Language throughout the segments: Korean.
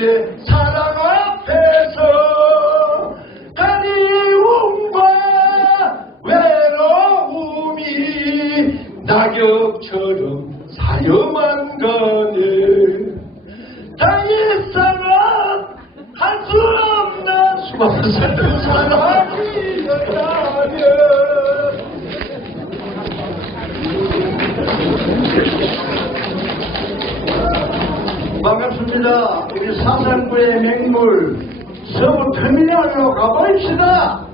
사랑 앞에서 그리움과 외로움이 낙엽처럼 사여만 가네 나의 사랑 할수 없는 수많은 사랑이었다면. 반갑습니다. 사상구의 맹물 서부 터미널로 가봅시다.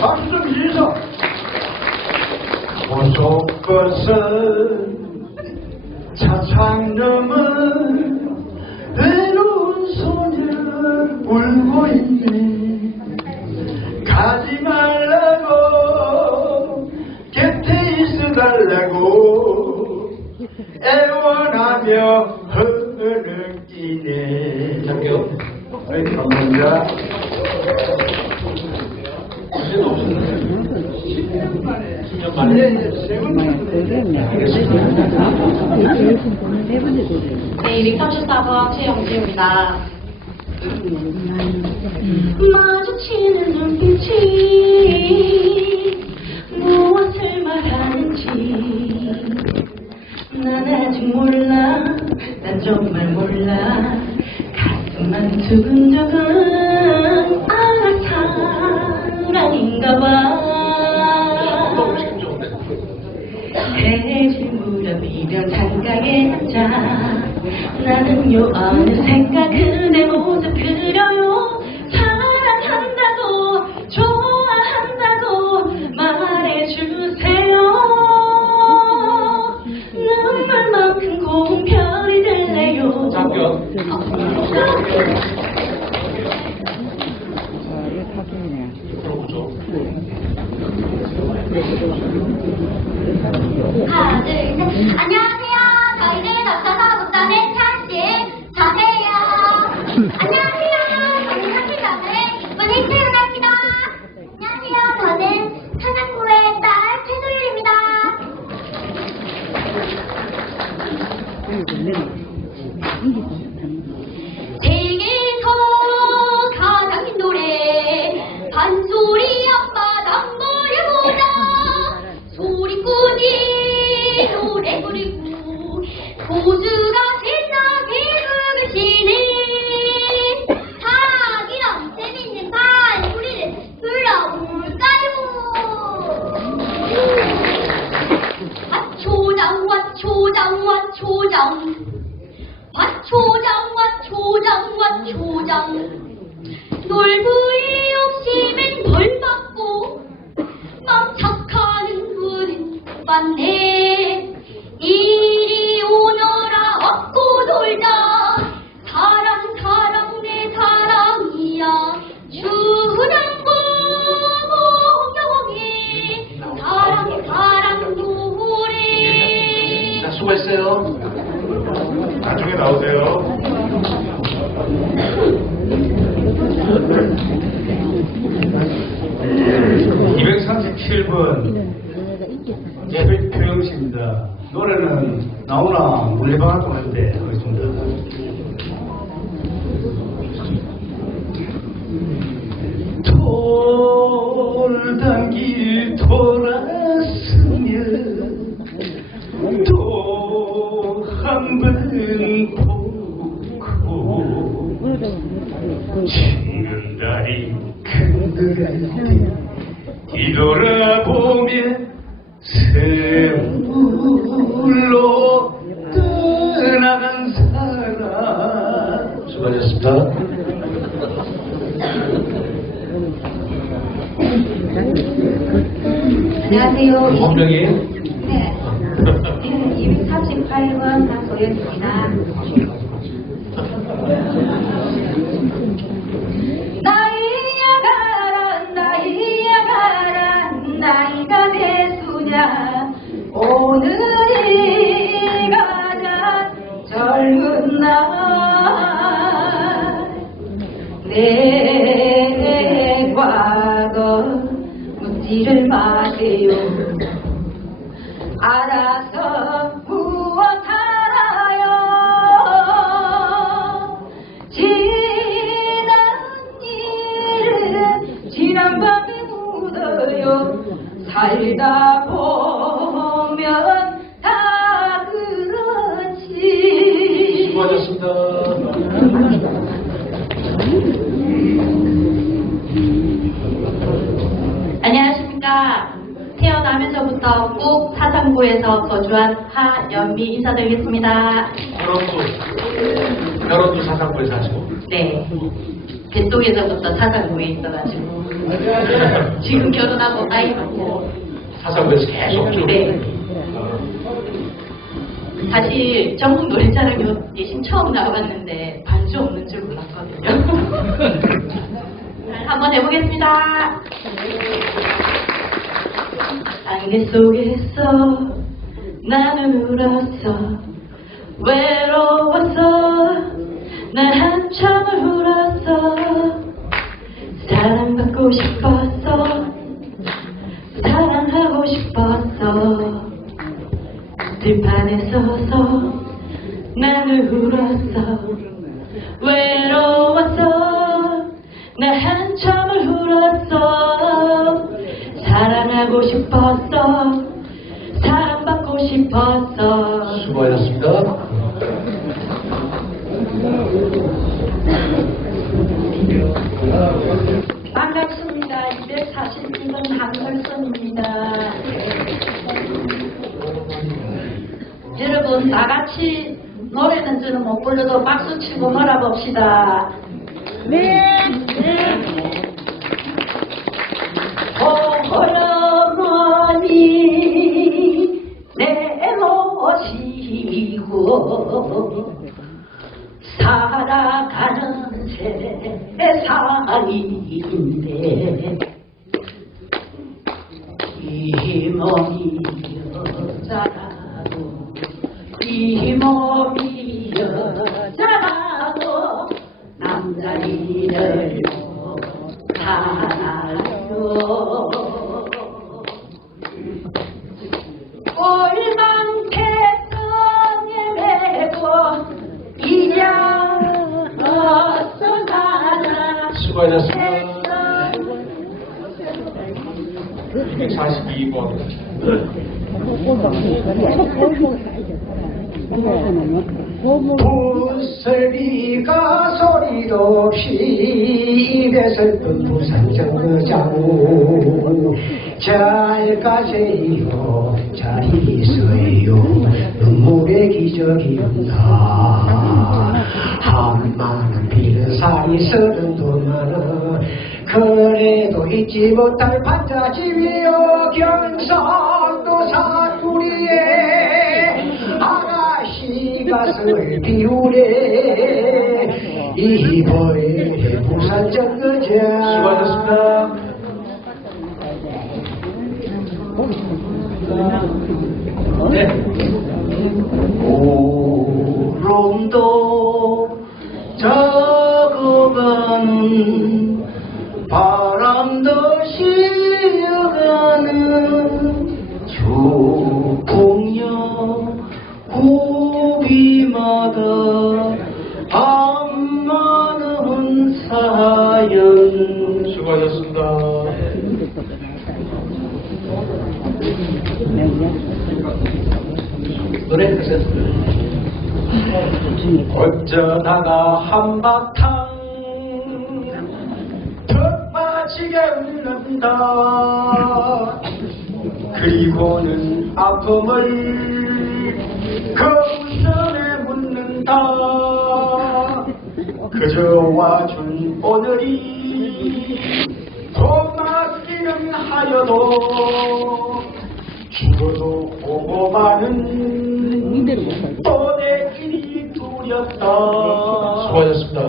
박수 좀 주시소. 보석것은 차창 넘은 외로운 소녀 울고 있네. 가지 말라고 곁에 있어달라고 애원하며 잠겨. 네, 감사합니다. 네, 빅터치스타버 최영지입니다. 마주치는 눈빛이 무엇을 말하는지 난 아직 몰라 난 정말 몰라 가슴만 두근두근 아 사랑인가 봐. 해질 무렵이면 창가에 앉아. 나는 요 어느샌가 안녕하세요. 저희는 덕서서 북단의 찬씨, 저세요. 안녕하세요. 저는 한길점의 이쁜 이채은입니다. 안녕하세요. 저는 천안구의 딸 최소율입니다. 고수가 신나게 부르시네 사랑이랑 재밌는 반소리를 불러볼까요? 왓초장 왓초장 왓초장. 왓초장 왓초장 왓초장. 놀부의 욕심엔 벌 받고 맘 착하는 분은 많네 예배표영씨입니다. 노래는 나오나 물레방아 도는데 하겠습니다. 돌단길 돌았으면 또한번 보고 수고하셨습니다. 안녕하세요. 본명이 네. 238번 박소연입니다. 나이야 가라 나이야 가라 나이가 대수냐 오늘 내 과거 묻지를 마세요. 알아서 부어 살아요? 지난 일은 지난 밤에 묻어요. 살다 태어나면서부터 꼭 사상구에서 거주한 하연미 인사드리겠습니다. 결혼도, 결혼도 사상부에서 하시고. 네. 뱃속에서부터 사상구에 있어가지고. 지금 결혼하고 아이 낳고. 사상부에서 계속 쭉. 네. 사실 전국 노래자랑 요- 예심 처음 나와봤는데 반주 없는 줄 몰랐거든요. 한번 해보겠습니다. 안개 속에서 나는 울었어. 외로웠어 난 한참을 울었어. 사랑받고 싶었어. 사랑하고 싶었어. 들판에 서서 나는 울었어 싶었어 수고하셨습니다. 반갑습니다. 241번 한글선입니다. 여러분 다 같이 노래는 저는 못 불러도 박수 치고 놀아봅시다. 어머니 세상인데 42번. 부슬비가 소리도 없이 입에 슬픈 부산 정거장 잘 가세요. 잘 있어요. 눈물의 기적이 온다 한마는 비는 살이 서른 도만은 그래도 잊지 못할 반자집이여 경상도 사투리에 아가씨가 슬 비우래 이번에 부산 정거장 수고하셨습니다. 네. 적어가는 바람도 사연 수고하셨습니다. 노래 하세요. 어쩌다가 한바탕 턱 빠지게 웃는다. 그리고는 아픔을 거부선에 묻는다. 그저 와 준 오늘이 고맙기는 하여도 죽어도 오고 마는 또내 길이 두렵다. 수고하셨습니다